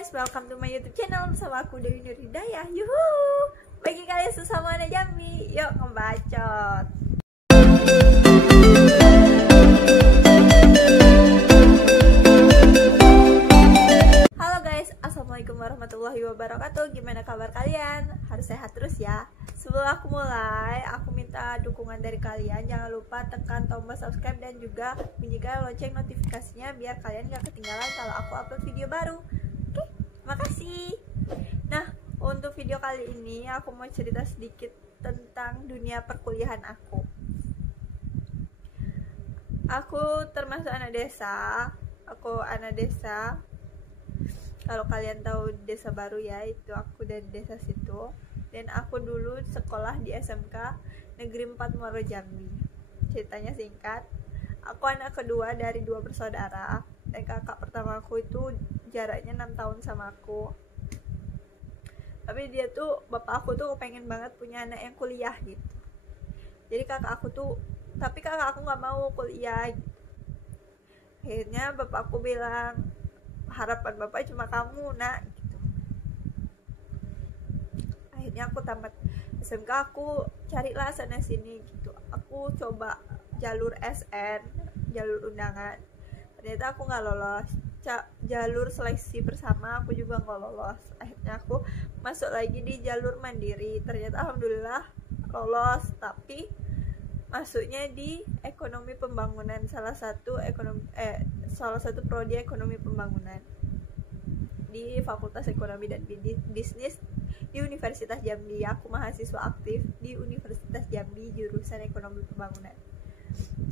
guys, welcome to my YouTube channel bersama aku Dewi Nur Hidayah. Yuhu. Bagi kalian sesama anak Jambi, yuk ngebacot. Halo guys, assalamualaikum warahmatullahi wabarakatuh. Gimana kabar kalian? Harus sehat terus ya. Sebelum aku mulai, aku minta dukungan dari kalian. Jangan lupa tekan tombol subscribe dan juga bunyikan lonceng notifikasinya biar kalian gak ketinggalan kalau aku upload video baru. Oke, makasih. Nah, untuk video kali ini aku mau cerita sedikit tentang dunia perkuliahan aku. Aku termasuk anak desa. Aku anak desa. Kalau kalian tahu desa baru ya, itu aku dari desa situ. Dan aku dulu sekolah di SMK Negeri 4 Muaro Jambi. Ceritanya singkat, aku anak kedua dari 2 bersaudara. Dan kakak pertama aku itu jaraknya 6 tahun sama aku. Tapi dia tuh, bapak aku tuh pengen banget punya anak yang kuliah gitu. Jadi kakak aku gak mau kuliah gitu. Akhirnya bapak aku bilang, harapan bapak cuma kamu nak gitu. Akhirnya aku tamat SMK, aku carilah sana sini gitu. Aku coba jalur SN, jalur undangan, ternyata aku nggak lolos. Jalur seleksi bersama aku juga nggak lolos. Akhirnya aku masuk lagi di jalur mandiri, ternyata alhamdulillah lolos, tapi masuknya di ekonomi pembangunan, salah satu prodi ekonomi pembangunan di Fakultas Ekonomi dan Bisnis di Universitas Jambi. Aku mahasiswa aktif di Universitas Jambi jurusan ekonomi pembangunan.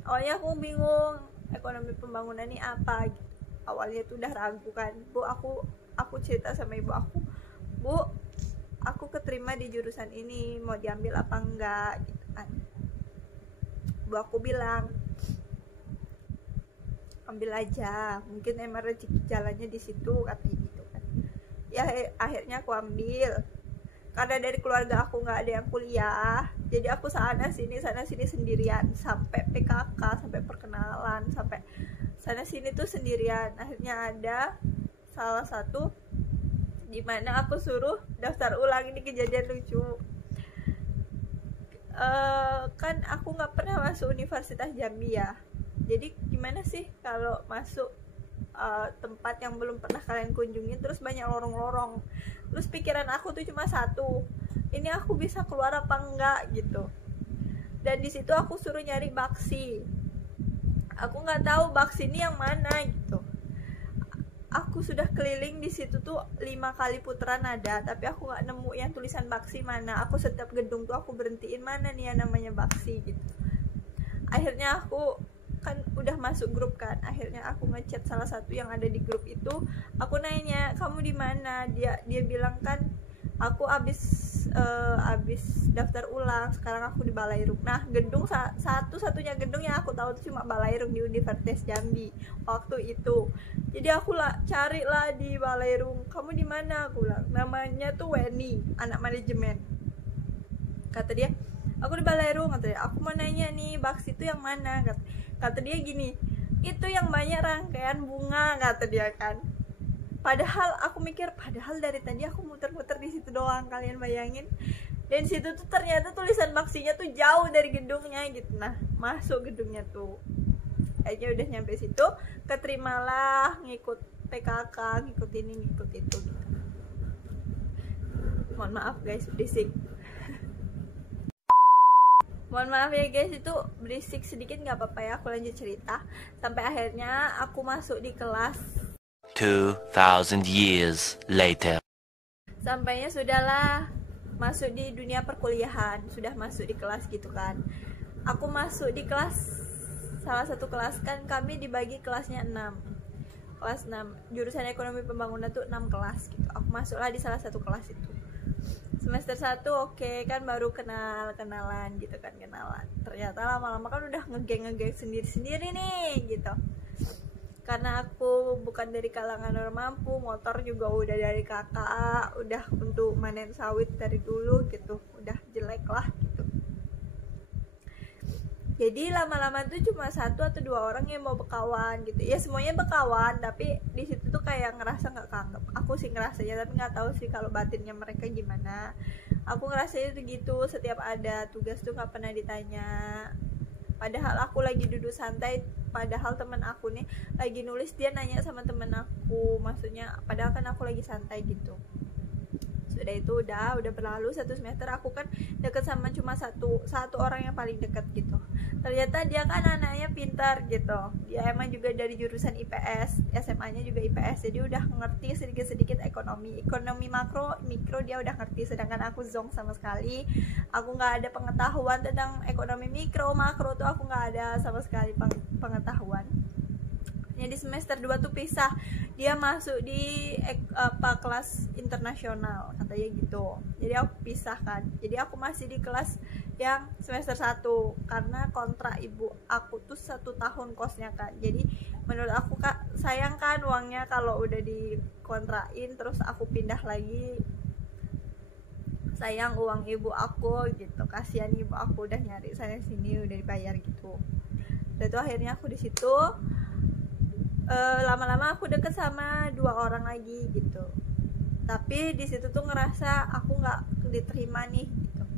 Awalnya aku bingung ekonomi pembangunan ini apa gitu. Awalnya tuh udah ragu kan, Bu, aku cerita sama ibu aku, Bu, aku keterima di jurusan ini, mau diambil apa enggak gitu kan. Bu aku bilang, ambil aja, mungkin emang rezeki jalannya di situ katanya gitu kan. Ya akhirnya aku ambil. Karena dari keluarga aku nggak ada yang kuliah, jadi aku sana sini sendirian, sampai PKK, sampai perkenalan, sampai sana sini tuh sendirian. Akhirnya ada salah satu dimana aku suruh daftar ulang. Ini kejadian lucu. Kan aku nggak pernah masuk Universitas Jambi ya, jadi gimana sih kalau masuk tempat yang belum pernah kalian kunjungin, terus banyak lorong-lorong. Terus pikiran aku tuh cuma satu, ini aku bisa keluar apa enggak gitu. Dan di situ aku suruh nyari baksi, aku nggak tahu baksi ini yang mana gitu. Aku sudah keliling di situ tuh 5 kali putaran ada, tapi aku nggak nemu yang tulisan baksi mana. Aku setiap gedung tuh aku berhentiin, mana nih yang namanya baksi gitu. Akhirnya aku kan udah masuk grup kan, akhirnya aku ngechat salah satu yang ada di grup itu. Aku nanya, kamu di mana? Dia bilang kan, aku abis daftar ulang, sekarang aku di Balairung. Nah, gedung satu-satunya gedung yang aku tahu itu cuma Balairung di Universitas Jambi waktu itu. Jadi aku carilah di Balairung, kamu di mana? Aku bilang, namanya tuh Weni, anak manajemen. Kata dia, aku di Balairung. Kata dia, aku mau nanya nih, baksi itu yang mana? Kata dia gini, itu yang banyak rangkaian bunga, kata dia kan. Padahal aku mikir, padahal dari tadi aku muter-muter di situ doang, kalian bayangin. Dan situ tuh ternyata tulisan baksinya tuh jauh dari gedungnya gitu. Nah, masuk gedungnya tuh. Akhirnya udah nyampe situ, keterimalah, ngikut PKK, ngikut ini, ngikut itu gitu. Mohon maaf guys, berisik. Mohon maaf ya guys, itu berisik sedikit, nggak apa-apa ya, aku lanjut cerita. Sampai akhirnya aku masuk di kelas. 2000 years later. Sampainya sudahlah masuk di dunia perkuliahan, sudah masuk di kelas gitu kan. Aku masuk di kelas, salah satu kelas kan kami dibagi kelasnya 6. Kelas 6, jurusan ekonomi pembangunan tuh 6 kelas gitu. Aku masuklah di salah satu kelas itu. Semester 1 oke, kan baru kenalan gitu kan, kenalan. Ternyata lama-lama kan udah ngegeng sendiri-sendiri nih gitu. Karena aku bukan dari kalangan orang mampu, motor juga udah dari kakak, udah untuk manen sawit dari dulu gitu, udah jelek lah gitu. Jadi lama-lama tuh cuma 1 atau 2 orang yang mau berkawan gitu ya, semuanya berkawan, tapi di situ tuh kayak ngerasa nggak kangen. Aku sih ngerasanya, tapi nggak tahu sih kalau batinnya mereka gimana. Aku ngerasanya tuh gitu, setiap ada tugas tuh nggak pernah ditanya, padahal aku lagi duduk santai, padahal temen aku nih lagi nulis, dia nanya sama temen aku, maksudnya padahal kan aku lagi santai gitu. Sudah itu udah berlalu 1 semester, aku kan deket sama cuma satu orang yang paling deket gitu. Ternyata dia kan anaknya pintar gitu, dia emang juga dari jurusan IPS, SMA-nya juga IPS, jadi udah ngerti sedikit-sedikit ekonomi makro, mikro dia udah ngerti, sedangkan aku zonk sama sekali. Aku nggak ada pengetahuan tentang ekonomi mikro, makro tuh aku nggak ada sama sekali pengetahuan. Di semester 2 tuh pisah, dia masuk di kelas internasional katanya gitu, jadi aku pisah kan, jadi aku masih di kelas yang semester 1 karena kontrak ibu aku tuh 1 tahun kosnya kan. Jadi menurut aku sayang kan uangnya kalau udah dikontrakin terus aku pindah lagi, sayang uang ibu aku gitu, kasihan ibu aku udah nyari sana sini udah dibayar gitu. Dan itu akhirnya aku di situ lama-lama aku deket sama 2 orang lagi gitu, tapi di situ tuh ngerasa aku nggak diterima nih gitu,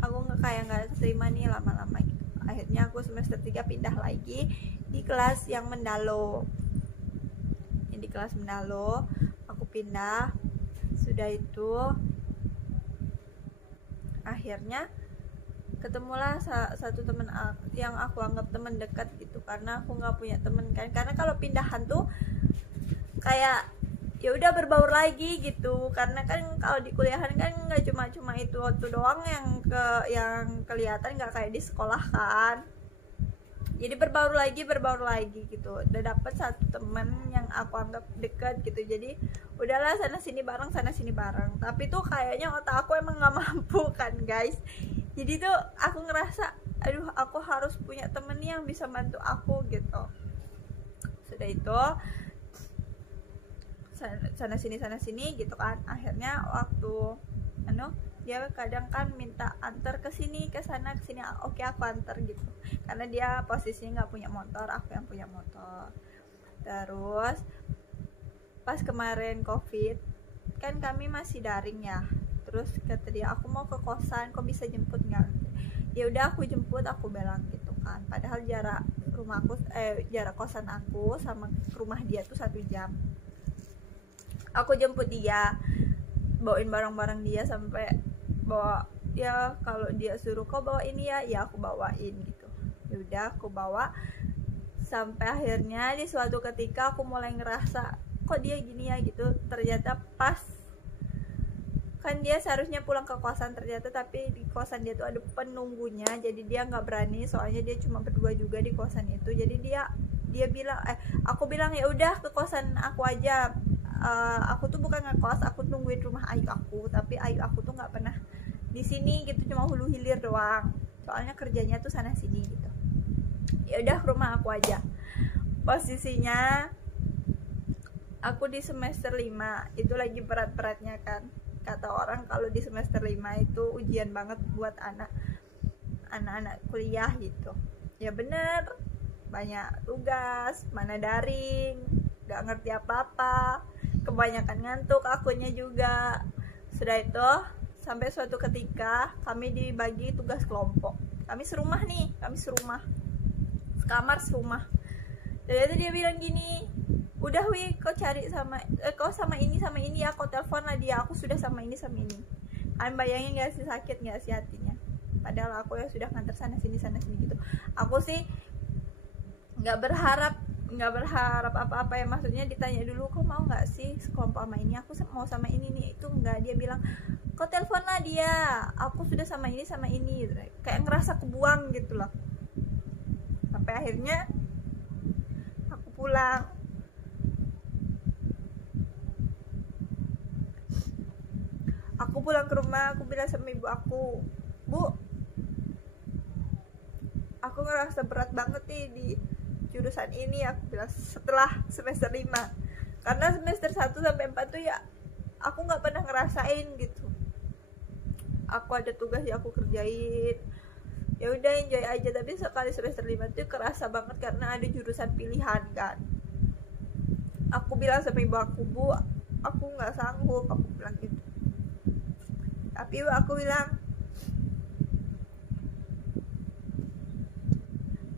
aku nggak diterima nih lama-lama gitu. Akhirnya aku semester 3 pindah lagi di kelas yang Mendalo. Di kelas Mendalo aku pindah. Sudah itu akhirnya ketemulah satu temen yang aku anggap temen dekat gitu, karena aku nggak punya temen kan, karena kalau pindahan tuh kayak ya udah berbaur lagi gitu, karena kan kalau di kuliahan kan nggak cuma itu doang yang kelihatan, nggak kayak di sekolah kan. Jadi berbaur lagi gitu, udah dapet satu temen yang aku anggap dekat gitu, jadi udahlah sana sini bareng. Tapi tuh kayaknya otak aku emang nggak mampu kan guys, jadi tuh aku ngerasa aduh aku harus punya temen yang bisa bantu aku gitu. Sudah itu sana sini gitu kan. Akhirnya waktu dia kadang kan minta antar ke sini ke sana ke sini, oke aku antar gitu, karena dia posisinya nggak punya motor, aku yang punya motor. Terus pas kemarin COVID kan kami masih daring ya, terus kata dia aku mau ke kosan, kok bisa jemput nggak? Ya udah aku jemput, aku bilang gitu kan, padahal jarak kosan aku sama rumah dia tuh 1 jam. Aku jemput dia, bawain barang-barang dia, sampai bawa ya, kalau dia suruh kau bawa ini ya aku bawain gitu. Ya udah aku bawa, sampai akhirnya di suatu ketika aku mulai ngerasa kok dia gini ya gitu. Ternyata pas kan dia seharusnya pulang ke kosan, ternyata tapi di kosan dia tuh ada penunggunya, jadi dia nggak berani, soalnya dia cuma berdua juga di kosan itu. Jadi dia bilang aku bilang ya udah ke kosan aku aja. Aku tuh bukan ngekos, aku tungguin rumah ayu aku, tapi ayu aku tuh nggak pernah di sini gitu, cuma hulu hilir doang, soalnya kerjanya tuh sana sini gitu. Ya udah rumah aku aja. Posisinya aku di semester 5 itu lagi berat-beratnya kan, kata orang kalau di semester 5 itu ujian banget buat anak-anak kuliah gitu. Ya bener, banyak tugas, mana daring, gak ngerti apa-apa, kebanyakan ngantuk akunya juga. Sudah itu sampai suatu ketika kami dibagi tugas kelompok, kami serumah, sekamar serumah. Ternyata dia bilang gini, udah wi kau cari kau sama ini ya, kau telepon lah dia, aku sudah sama ini. Kalian bayangin gak sih sakit gak sih hatinya, padahal aku ya sudah nganter sana sini gitu. Aku sih nggak berharap apa-apa ya, maksudnya ditanya dulu kau mau nggak sih sekelompok sama ini, aku mau sama ini nih, itu enggak. Dia bilang kau telepon lah dia, aku sudah sama ini, kayak ngerasa kebuang gitu loh. Sampai akhirnya aku pulang. Aku pulang ke rumah, aku bilang sama ibu aku, Bu, aku ngerasa berat banget nih di jurusan ini, aku bilang setelah semester 5. Karena semester 1 sampai 4 tuh ya aku nggak pernah ngerasain gitu. Aku ada tugas ya aku kerjain, ya udah enjoy aja. Tapi sekali semester 5 tuh kerasa banget karena ada jurusan pilihan kan. Aku bilang sama ibu aku, Bu, aku nggak sanggup, aku bilang gitu. Tapi ibu aku bilang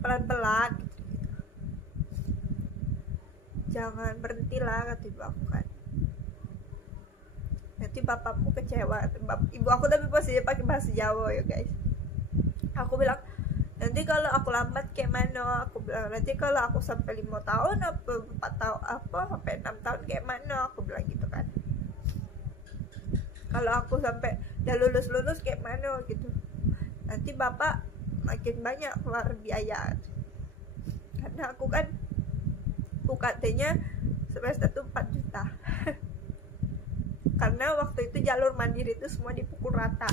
pelan-pelan gitu. Jangan berhenti lah, kata ibu aku kan. Nanti bapakmu kecewa. Ibu aku tapi pasti pakai bahasa Jawa ya guys. Aku bilang, nanti kalau aku lambat kayak mana? Aku bilang, nanti kalau aku sampai 5 tahun apa 4 tahun apa sampai 6 tahun kayak mana? Aku bilang gitu kan. Kalau aku sampai udah lulus kayak mana gitu. Nanti bapak makin banyak keluar biaya. Karena aku kan UKT-nya semester tuh 4 juta. Karena waktu itu jalur mandiri itu semua dipukul rata.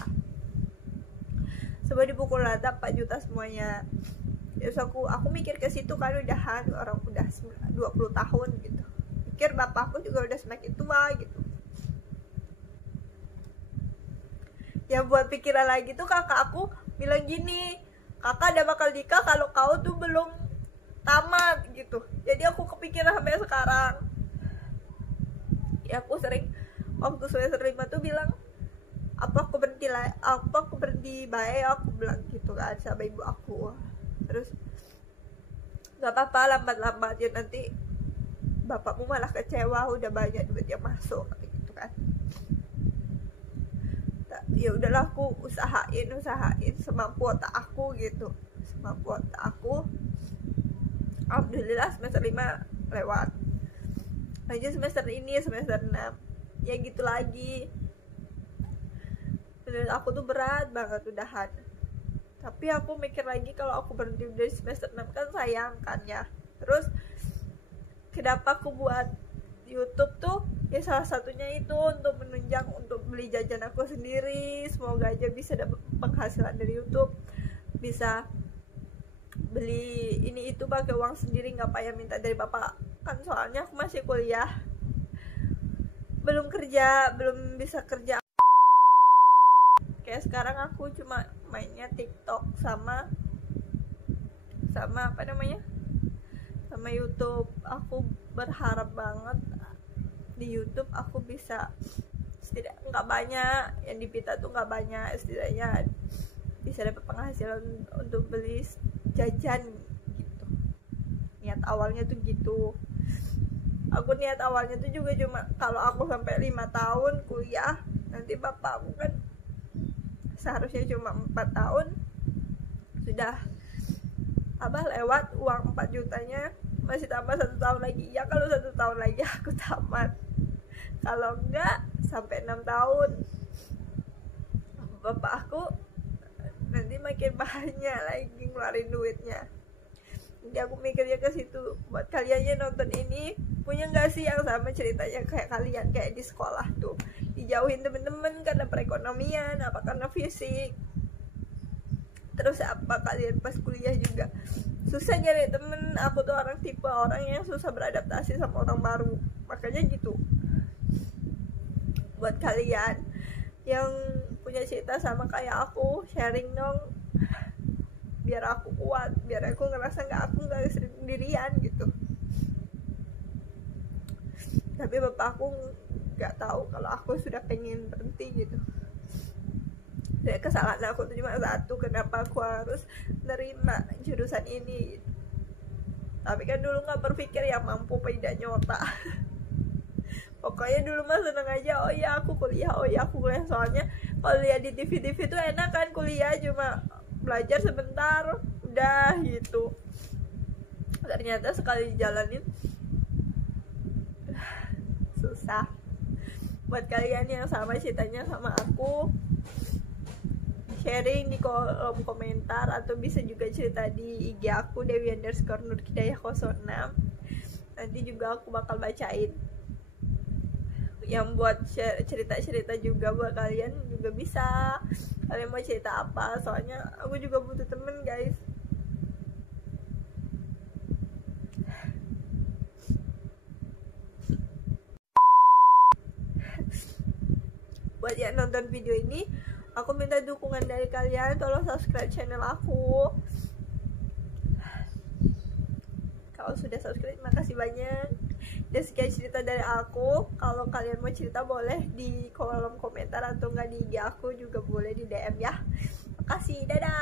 Semua dipukul rata 4 juta semuanya. Terus aku mikir ke situ kan, udahan orang udah 20 tahun gitu. Pikir bapakku juga udah semakin tua gitu. Ya buat pikiran lagi tuh kakak aku bilang gini, kakak ada bakal nikah kalau kau tuh belum tamat gitu. Jadi aku kepikiran sampai sekarang. Ya aku sering waktu semester 5 tuh bilang, apa aku berhenti baik, aku bilang gitu kan sama ibu aku. Terus nggak apa-apa, lambat-lambat ya nanti bapakmu malah kecewa, udah banyak duit yang masuk gitu kan. Ya udahlah, aku usahain semampu otak aku gitu, semampu otak aku. Alhamdulillah semester 5 lewat. Lanjut semester ini, semester 6 ya gitu lagi. Menurut aku tuh berat banget udahan. Tapi aku mikir lagi, kalau aku berhenti dari semester 6 kan sayang kan ya. Terus kenapa aku buat YouTube tuh, ya salah satunya itu untuk menunjang untuk beli jajan aku sendiri. Semoga aja bisa dapat penghasilan dari YouTube, bisa beli ini itu pakai uang sendiri, nggak payah minta dari bapak kan. Soalnya aku masih kuliah, belum bisa kerja. Kayak sekarang aku cuma mainnya TikTok sama apa namanya, sama YouTube. Aku berharap banget di YouTube aku bisa, setidaknya nggak banyak yang dipita tuh, nggak banyak, setidaknya bisa dapat penghasilan untuk beli jajan gitu. Niat awalnya tuh gitu. Aku niat awalnya tuh juga cuma kalau aku sampai 5 tahun kuliah, nanti bapakku kan seharusnya cuma 4 tahun sudah lewat uang 4 jutanya, masih tambah 1 tahun lagi. Ya kalau 1 tahun lagi aku tamat, kalau enggak sampai 6 tahun bapak aku nanti makin banyak lagi ngeluarin duitnya. Jadi aku mikirnya ke situ. Buat kalian yang nonton ini, punya nggak sih yang sama ceritanya kayak kalian, kayak di sekolah tuh dijauhin temen-temen karena perekonomian, apa karena fisik? Terus apa kalian pas kuliah juga susah nyari temen? Aku tuh tipe orang yang susah beradaptasi sama orang baru, makanya gitu. Buat kalian yang punya cerita sama kayak aku, sharing dong, biar aku kuat, biar aku ngerasa aku nggak sendirian gitu. Tapi bapakku nggak tahu kalau aku sudah pengen berhenti gitu. Jadi kesalahan aku tuh cuma satu, kenapa aku harus nerima jurusan ini gitu. Tapi kan dulu nggak berpikir yang mampu tidak nyota. Pokoknya dulu mah seneng aja, oh ya aku kuliah. Soalnya kalau lihat di TV tuh enak kan, kuliah cuma belajar sebentar udah gitu. Ternyata sekali dijalanin susah. Buat kalian yang sama ceritanya sama aku, sharing di kolom komentar, atau bisa juga cerita di IG aku Dewi_Nurhidayah06. Nanti juga aku bakal bacain. Yang buat cerita-cerita juga buat kalian juga bisa. Kalian mau cerita apa? Soalnya aku juga butuh temen guys. Buat yang nonton video ini, Aku minta dukungan dari kalian, tolong subscribe channel aku. Kalau sudah subscribe, makasih banyak. Dan sekian cerita dari aku. Kalau kalian mau cerita boleh di kolom komentar atau nggak di IG aku juga boleh di DM ya. Makasih, dadah.